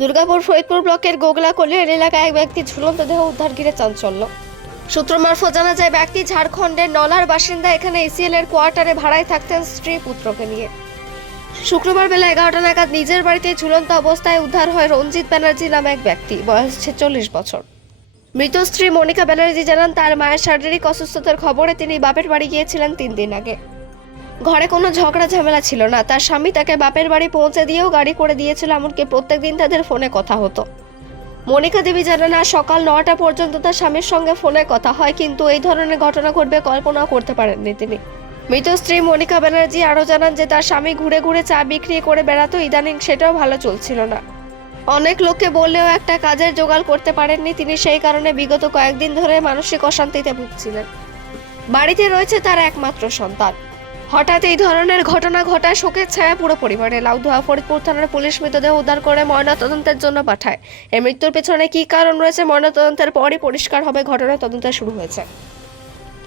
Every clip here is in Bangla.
দুর্গাপুর ফরিদপুর ব্লকের গোগলা কলিয়ার এলাকায় এক ব্যক্তি ঝুলন্ত দেহ উদ্ধার ঘিরে চাঞ্চল্য। সূত্র মারফত জানা যায়, ব্যক্তি ঝাড়খণ্ডের নলার বাসিন্দা। এখানে এসিএল এর কোয়ার্টারে ভাড়ায় থাকতেন স্ত্রী পুত্রকে নিয়ে। শুক্রবার বেলা এগারোটা নাগাদ নিজের বাড়িতে ঝুলন্ত অবস্থায় উদ্ধার হয় রঞ্জিত ব্যানার্জি নামে এক ব্যক্তি, বয়স ছেচল্লিশ বছর। মৃত স্ত্রী মনিকা ব্যানার্জি জানান, তার মায়ের শারীরিক অসুস্থতার খবরে তিনি বাপের বাড়ি গিয়েছিলেন তিন দিন আগে। ঘরে কোনো ঝগড়া ঝামেলা ছিল না। তার স্বামী তাকে বাপের বাড়ি পৌঁছে দিয়েও গাড়ি করে দিয়েছিল, এমনকি প্রত্যেকদিন তাদের ফোনে কথা হতো। মনিকা দেবী জানান আর সকাল নটা পর্যন্ত তার স্বামীর সঙ্গে ফোনে কথা হয়, কিন্তু এই ধরনের ঘটনা ঘটবে কল্পনাও করতে পারেননি তিনি। মৃত স্ত্রী মনিকা ব্যানার্জি আরও জানান যে তার স্বামী ঘুরে ঘুরে চা বিক্রি করে বেড়াতো, ইদানিং সেটাও ভালো চলছিল না। অনেক লোককে বললেও একটা কাজের জোগাড় করতে পারেননি তিনি, সেই কারণে বিগত কয়েকদিন ধরে মানসিক অশান্তিতে ভুগছিলেন। বাড়িতে রয়েছে তার একমাত্র সন্তান। হঠাৎ এই ধরনের ঘটনা ঘটায় শোকের ছায়া পুরো পরিবারে। লাউদুয়া ফরিদপুর থানার পুলিশ মৃতদেহ উদ্ধার করে ময়নাতদন্তের জন্য পাঠায়। এই মৃত্যুর পেছনে কী কারণ রয়েছে ময়নাতদন্তের পরই পরিষ্কার হবে ঘটনা তদন্ত শুরু হয়েছে।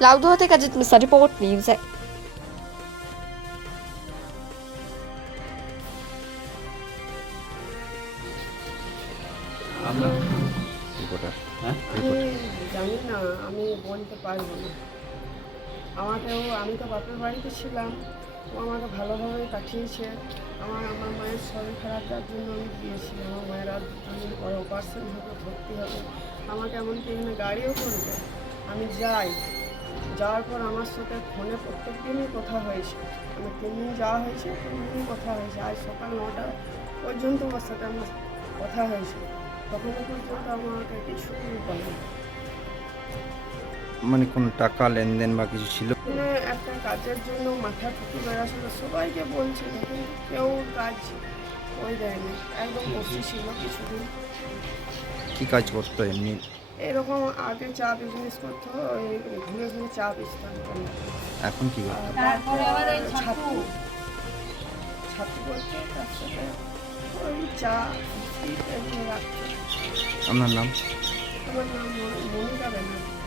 লাউদুয়া থেকে অজিত মিশ্রা রিপোর্ট নিউজে আপনার রিপোর্টার। হ্যাঁ? রিপোর্টার। জানি না আমি বলতে পারব না। আমাকেও, আমি তো বাপের বাড়িতে ছিলাম। ও আমাকে ভালোভাবে কাটিয়েছে। আমার আমার মায়ের শরীর খারাপ যার জন্য আমি গিয়েছি। আমার মায়ের আর দুদিন পরে অপারেশন হবে, ভর্তি হবে। আমাকে এমনকি এখানে গাড়িও করবে। আমি যাই। যাওয়ার পর আমার সাথে ফোনে প্রত্যেক দিনই কথা হয়েছে। আমার তিন দিন যাওয়া হয়েছে, তিন দিনই কথা হয়েছে। আজ সকাল নটা পর্যন্ত আমার সাথে আমার কথা হয়েছে। তখনও পর্যন্ত আমাকে কিছু বলেনি। মানে কোনো টাকা লেনদেন বা কিছু ছিল? মানে একটা কাজের জন্য মাথা টুকু বেড়াছিল সবাইকে বলছিল কেউ কাজ ওই দেয়নি একদম বসে ছিল কিছুদিন। কি কাজ করতো এমনি? এরকম আগে চা বিজনেস করতো ওই ঘুরে ঘুরে চা বেচতাম। এখন কি করতো? তারপরে আবার ছাতু। ছাতু। করতো তার সাথে ওই চা রাখতো। আপনার নাম? আমার নাম মনিকা ব্যানার্জি।